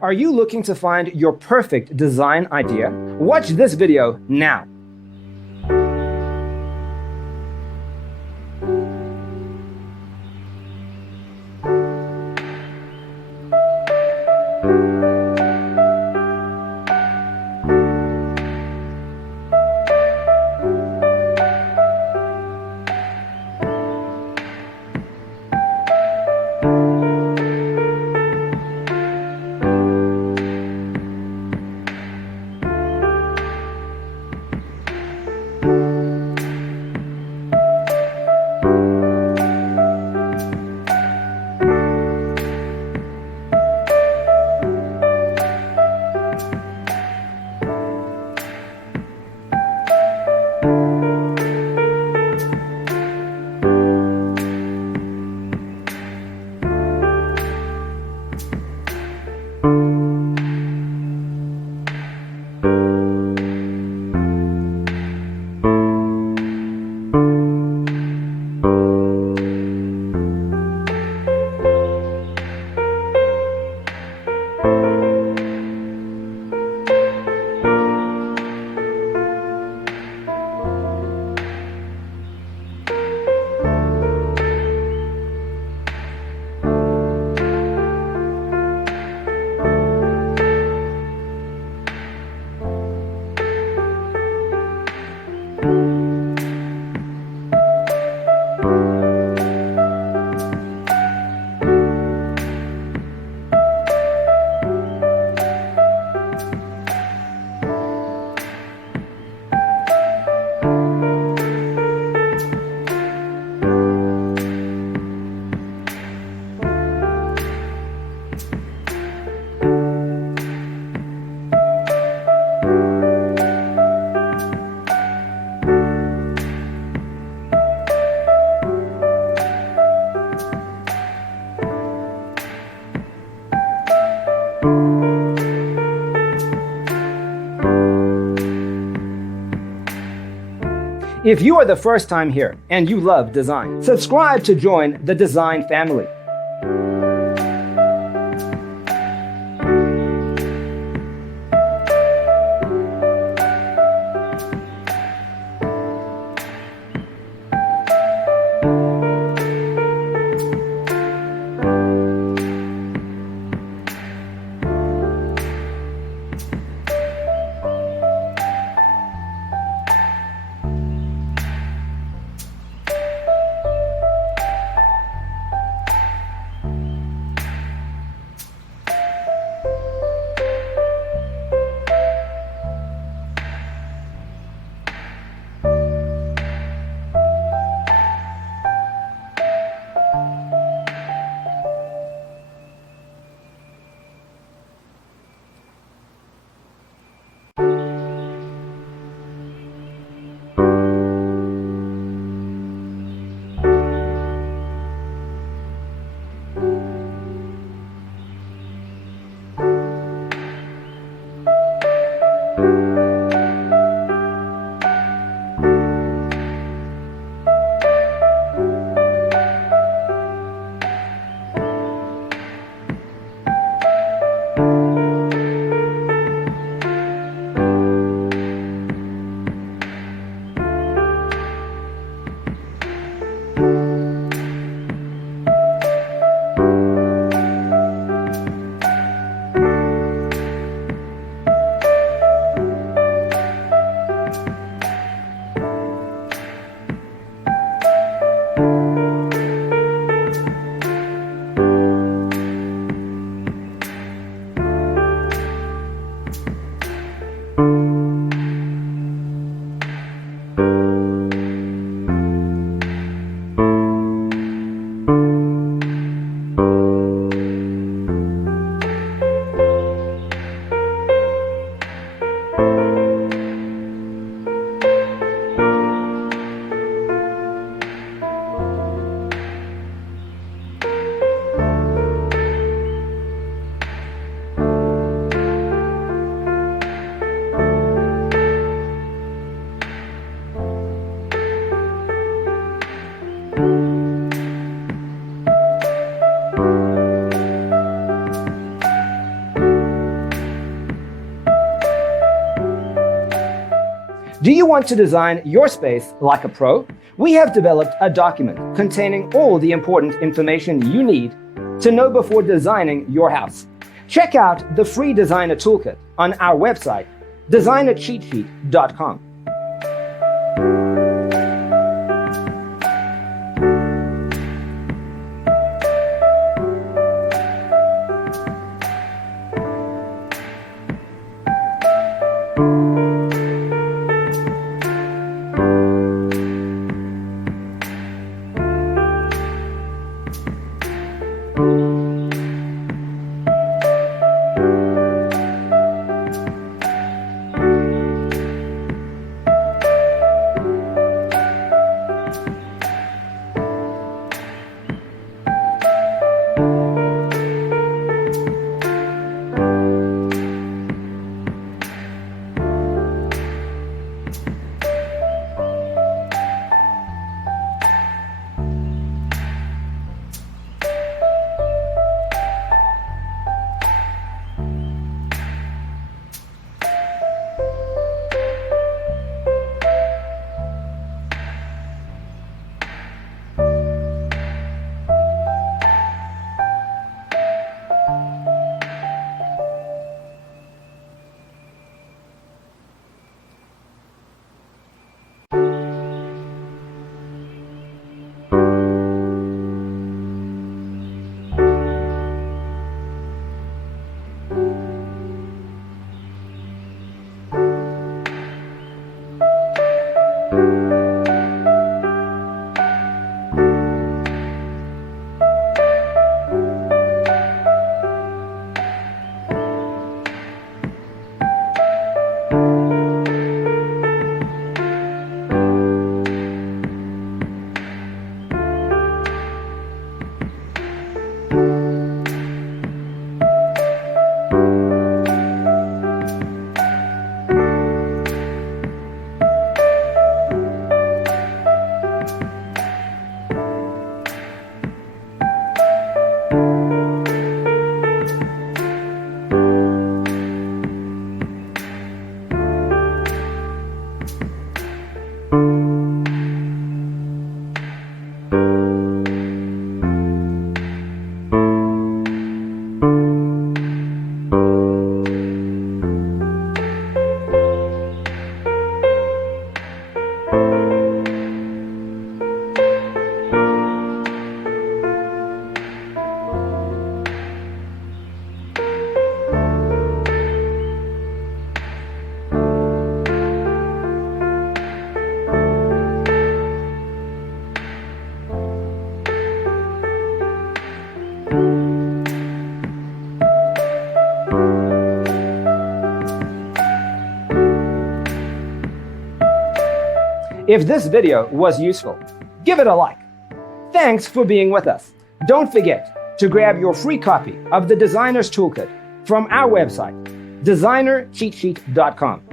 Are you looking to find your perfect design idea? Watch this video now. If you are the first time here and you love design, subscribe to join the design family. Do you want to design your space like a pro? We have developed a document containing all the important information you need to know before designing your house. Check out the free designer toolkit on our website, designercheatsheet.com. If this video was useful, give it a like. Thanks for being with us. Don't forget to grab your free copy of the Designer's Toolkit from our website, designercheatsheet.com.